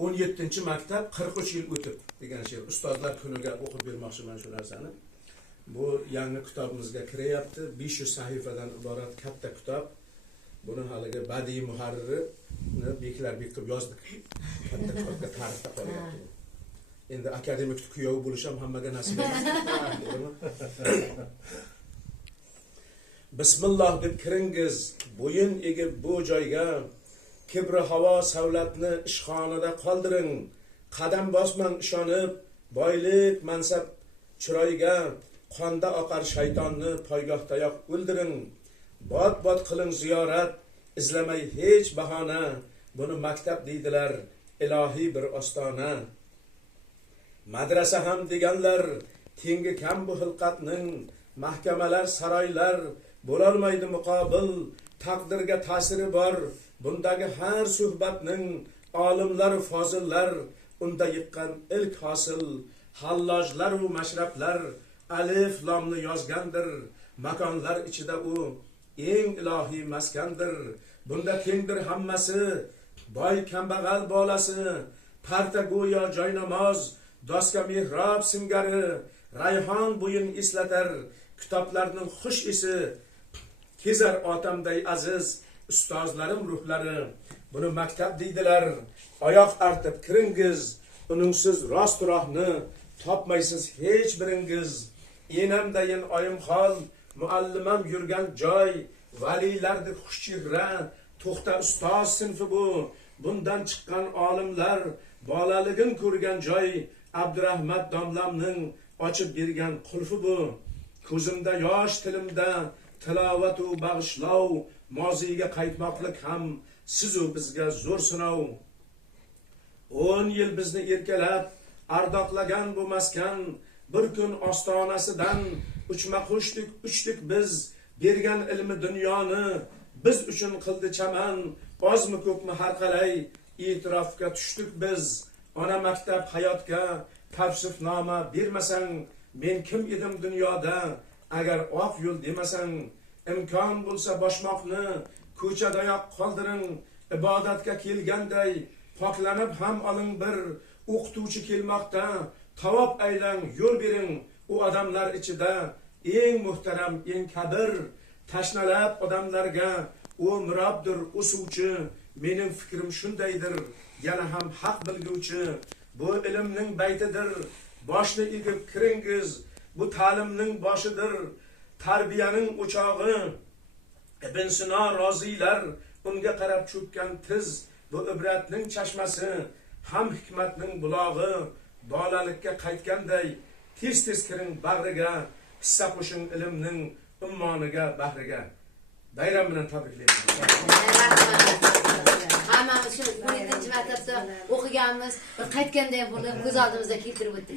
17-maktab 43 yil o'tib degan she'r. Ustozlar kuniga o'qib bermoqchiman shu narsani. Bu yangi kitobimizga kiryapti. 500 sahifadan iborat katta kitob. Buni haliga badiiy muharriri Beklar Bekov yozdik. Katta kitobga tarixda qolyapti. Endi akademik kuyov bo'lish ham hammaga nasib emas. Bismillah deb kiringiz, bo'yin egib bu joyga, kibri havo savlatni ishxonada qoldiring, qadam bosmang ishonib, boylik mansab chiroyga, qonda oqar shaytonni poygohdayoq o'ldiring, bot qiling ziyorat, izlamay hech bahona, buni maktab deydilar, ilohiy bir ostona. Madrasa ham deganlar, tengi kam bu xilqatning, mahkamalar, saroylar bo'lolmaydi muqobil, taqdirga ta'siri bor, bundagi har suhbatning, olimlar, fozillar, unda yiqqan ilk hosil, hallojlar va mashrablar, alif lomni yozgandir, makonlar ichida u eng ilohiy maskandir, bunda tengdir hammasi, boy kambag'al bolasi, parta go'yo joy namoz, doska mehrob singari, rayhon bo'yin eslatar, kitoblarning xush isi, kezar otamday aziz, ustozlarim ruhlari, buni maktab deydilar, oyoq artib kiringiz, uningsiz rost rohni topmaysiz hech biringiz, enamdayin oyim xol, muallimam yurgan joy, valiylardir xushchehra, to'xta ustoz sinfi bu, bundan chiqqan olimlar, bolaligin ko'rgan joy, Abdurahmat domlamning ochib bergan qulfi bu, ko'zimda yosh, tilimda tilovat va bag'ishlov, moziga qaytmoqlik ham sizu bizga zo'r sinov. 10 yil bizni erkalab ardoqlagan bu maskan, bir kun ostonasidan uchma uchdik biz, bergan ilmi dunyoni biz uchun qildi chaman, ozmi ko'pmi har qalay e'tirofga tushdik biz. Ona maktab hayotga tavsifnoma bermasang, men kim edim dunyoda, agar oq yo'l demasang, imkon bo'lsa boshmoqni ko'chadayoq qoldiring, ibodatga kelganday poklanib ham oling bir, o'qituvchi kelmoqda tavob aylang, yo'l bering, u odamlar ichida eng muhtaram, eng kabir, tashnalab odamlarga u mirobdir o'suvchi, mening fikrim shundaydir, yana ham haq bilguvchi, bu ilmning baytidir, boshni egib kiringiz, bu ta'limning boshidir, tarbiyaning o'chog'i, Ibn Sino roziylar unga qarab cho'kkan tiz, bu ibratning chashmasi, ham hikmatning bulog'i, bolalikka qaytganday tez kiring bag'riga, hissa qo'shing ilmning ummoniga, bahriga. Bayram bilan tabriklayman. Hammamiz shu 12-maktabda o'qiganmiz, qaytganday bo'lib ko'z oldimizga keltirib o'tdik.